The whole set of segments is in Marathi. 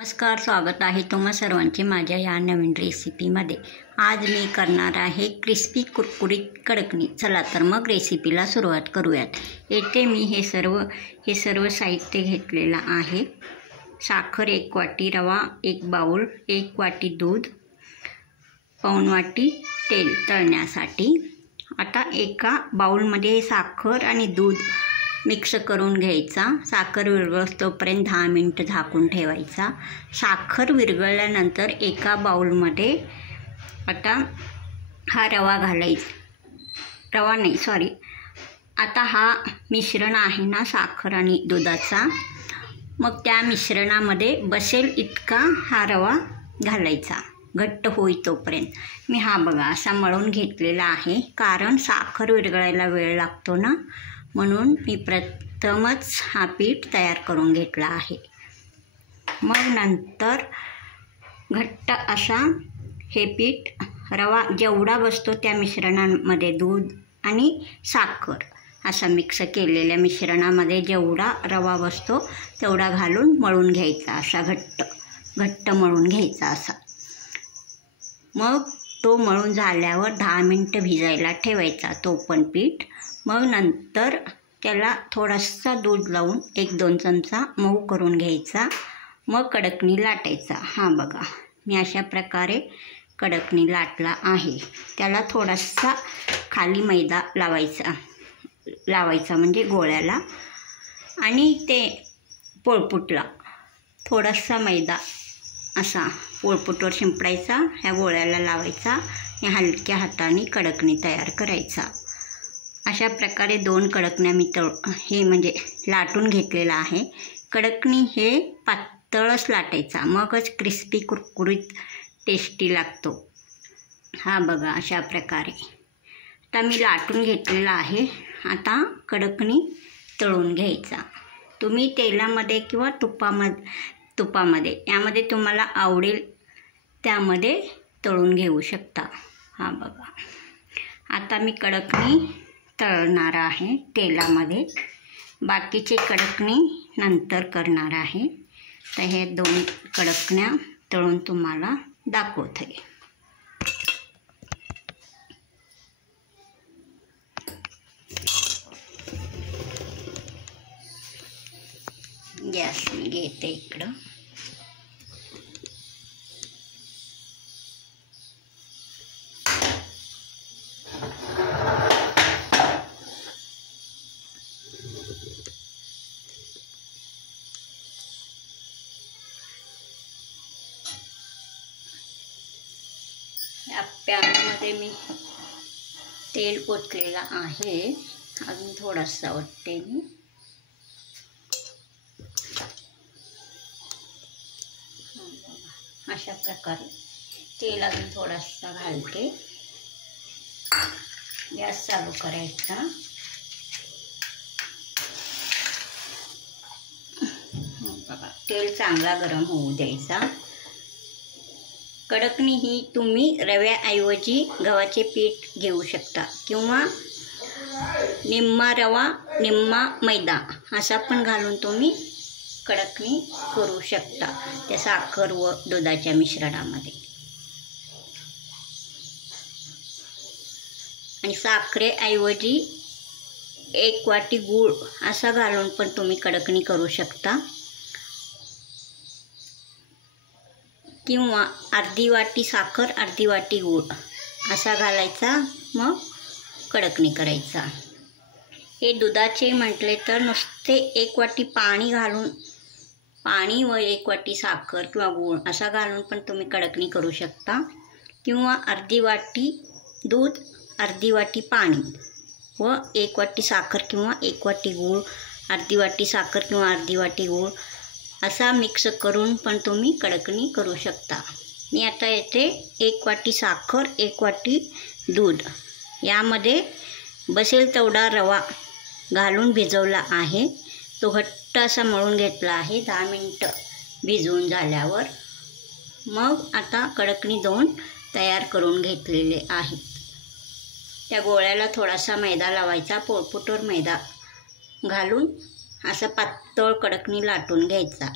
नमस्कार, स्वागत आहे तुम्हा सर्वांचे माझ्या या नवीन रेसिपीमध्ये। आज मी करणार आहे क्रिस्पी कुरकुरीत कडकणी। चला तर मग रेसिपीला सुरुवात करूयात। येथे मी हे सर्व साहित्य घेतलेलं आहे। साखर 1 वाटी, रवा 1 बाउल, 1 वाटी दूध, पाऊण वाटी तेल तळण्यासाठी। आता एका बाउलमध्ये साखर आणि दूध मिक्स करून घ्यायचा। साखर विरघळतोपर्यंत 10 मिनिट झाकून ठेवायचा। साखर विरघळल्यानंतर एका बाउलमध्ये आता हा रवा घालायचा। आता हा मिश्रण आहे ना साखर आणि दुधाचा, मग त्या मिश्रणामध्ये बसेल इतका हा रवा घालायचा घट्ट होई तोपर्यंत। मी हा बघा असा मळून घेतलेला आहे, कारण साखर विरघळायला वेळ लागतो ना, म्हणून मी प्रथमच हा पीठ तयार करून घेतला आहे। मग नंतर घट्ट असा हे पीठ रवा जेवढा बसतो त्या मिश्रणामध्ये दूध आणि साखर असा मिक्स केलेल्या मिश्रणामध्ये जेवढा रवा बसतो तेवढा घालून मळून घ्यायचा। असा घट्ट मळून घ्यायचा असा। मग तो मळून झाल्यावर 10 मिनिट भिजायला ठेवायचा तो पण पीठ। मग नंतर त्याला थोडासा दूध लावून 1-2 चमचा मऊ करून घ्यायचा। मग कडकणी लाटायचा। हा बघा मी अशा प्रकारे कडकणी लाटला आहे। त्याला थोडासा खाली मैदा लावायचा म्हणजे गोळ्याला, आणि ते पोळपुटला थोडासा मैदा असा पोळपुटवर शिंपडायचा, ह्या गोळ्याला लावायचा आणि हलक्या हाताने कडकणी तयार करायचा। अशा प्रकारे 2 कडकण्या मी म्हणजे लाटून घेतलेला आहे। कडकणी हे पातळच लाटायचा, मगच क्रिस्पी कुरकुरीत टेस्टी लागतो। हा बघा अशा प्रकारे आता मी लाटून घेतलेला आहे। आता कडकणी तळून घ्यायचा। तुम्ही तेलामध्ये किंवा तुपामध्ये यामध्ये तुम्हाला आवडेल त्यामध्ये तळून घेऊ शकता। हा बघा आता मी कडकणी तळणार आहे तेलामध्ये, बाकीचे कडकणी नंतर करणार आहे। तर हे 2 कडकण्या तळून तुम्हाला दाखवते। गॅस मी घेते इकडं। या पॅनमध्ये मी तेल ओतलेलं आहे, अजून थोडासा ओतते मी। अशा प्रकारे तेल अजून थोडासा घालते। गॅस चालू करायचा। बघा तेल चांगला गरम होऊ द्यायचा। कडकणी ही तुम्ही रव्याऐवजी गव्हाचे पीठ घेऊ शकता, किंवा निम्मा रवा निम्मा मैदा असा पण घालून तुम्ही कडकणी करू शकता त्या साखर व दुधाच्या मिश्रणामध्ये। आणि साखरेऐवजी 1 वाटी गूळ असा घालून पण तुम्ही कडकणी करू शकता, किंवा अर्धी वाटी साखर अर्धी वाटी गूळ असा घालायचा, मग कडकणी करायचा। हे दुधाचे म्हटले तर नुसते 1 वाटी पाणी व 1 वाटी साखर किंवा गूळ असा घालून पण तुम्ही कडकणी करू शकता, किंवा अर्धी वाटी दूध अर्धी वाटी पाणी व 1 वाटी साखर किंवा 1 वाटी गूळ, अर्धी वाटी साखर किंवा अर्धी वाटी गूळ असा मिक्स करून पण तुम्ही कडकणी करू शकता। मी आता येथे 1 वाटी साखर 1 वाटी दूध यामध्ये बसेल तेवढा रवा घालून भिजवला आहे। तो घट्ट असा मळून घेतला आहे 10 मिनिट भिजवून झाल्यावर। मग आता कडकणी 2 तयार करून घेतलेले आहेत। त्या गोळ्याला थोडासा मैदा लावायचा, पोळपुटवर मैदा घालून असं पातळ कडकणी लाटून घ्यायचा।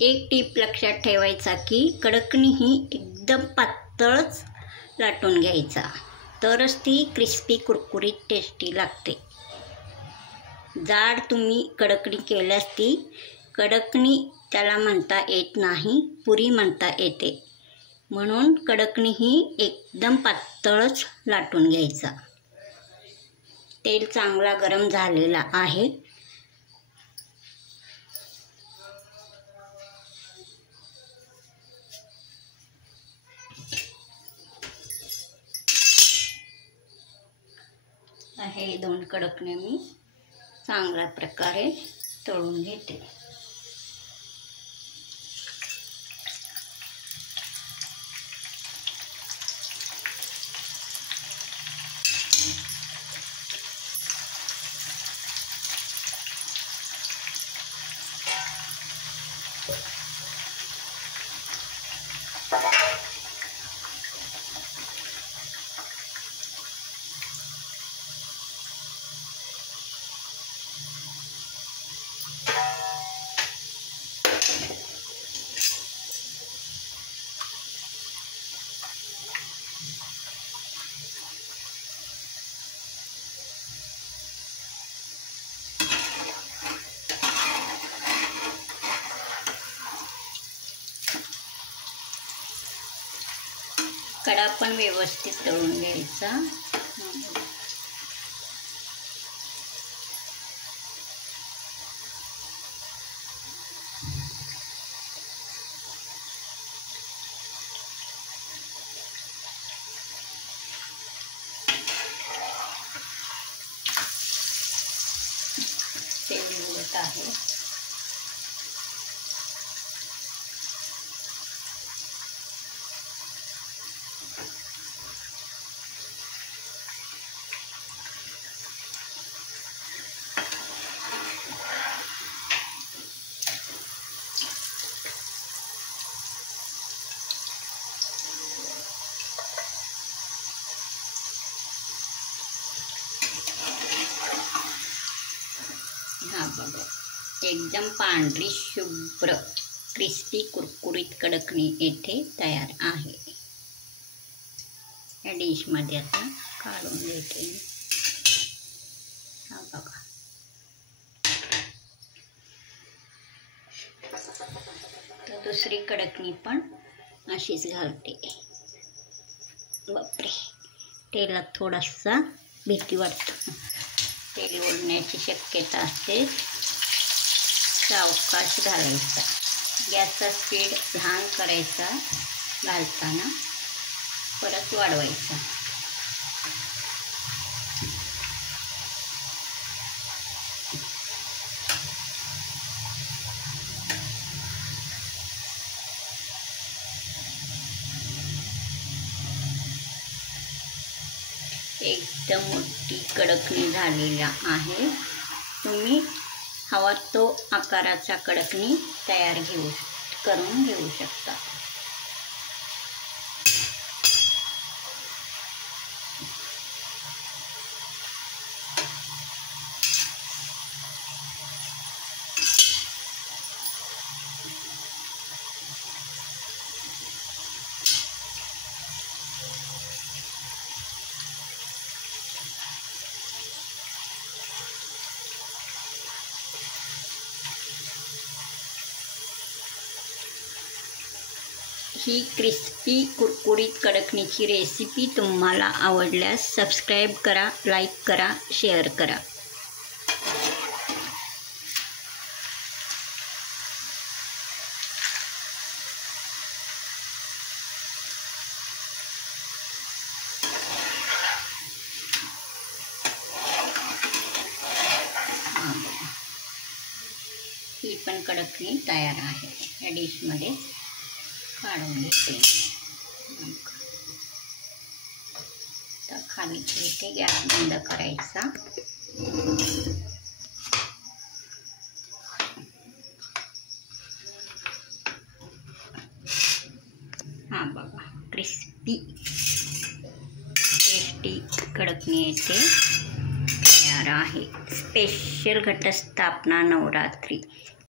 एक टीप लक्षात ठेवायचा की कडकणी ही एकदम पातळच लाटून घ्यायचा, तरच ती क्रिस्पी कुरकुरीत टेस्टी लागते. जाड तुम्ही कडकणी केल्यास ती कडकणी त्याला म्हणता येत नाही, पुरी म्हणता येते. म्हणून कडकणी ही एकदम पातळच लाटून घ्यायचा. तेल चांगला गरम झालेला आहे. हे 2 कडकण्या मी चांगल्या प्रकारे तळून घेते. कडा पण व्यवस्थित तळून घ्यायचा. तेल उडत आहे. हा बघा, एकदम पांढरी शुभ्र क्रिस्पी कुरकुरीत कडकणी येथे तयार आहे. या डिशमध्ये आता काढून घेते. हा बघा, तर दुसरी कडकणी पण अशीच घालते. बापरे, तेलात थोडासा भीती वाटते. तेल ओढण्याची शक्यता असते. सावकाश घालायचा. गॅसचा स्पीड लहान करायचा घालताना, परत वाढवायचा. एकदम मोठी कडकणी झालेला आहे. तुम्ही हवा तो आकाराचा कडकणी करून घेऊ शकता. ही क्रिस्पी कुरकुरीत कडकणीची रेसिपी तुम्हाला आवडल्यास सबस्क्राईब करा, लाईक करा, शेअर करा. ही पण कडकणी तयार आहे. या डिशमध्ये काढून घेते. तर खाली ठेवते. गॅस बंद करायचा. हा बघा, क्रिस्पी टेस्टी कडकणी येथे तयार आहे. स्पेशल घटस्थापना नवरात्री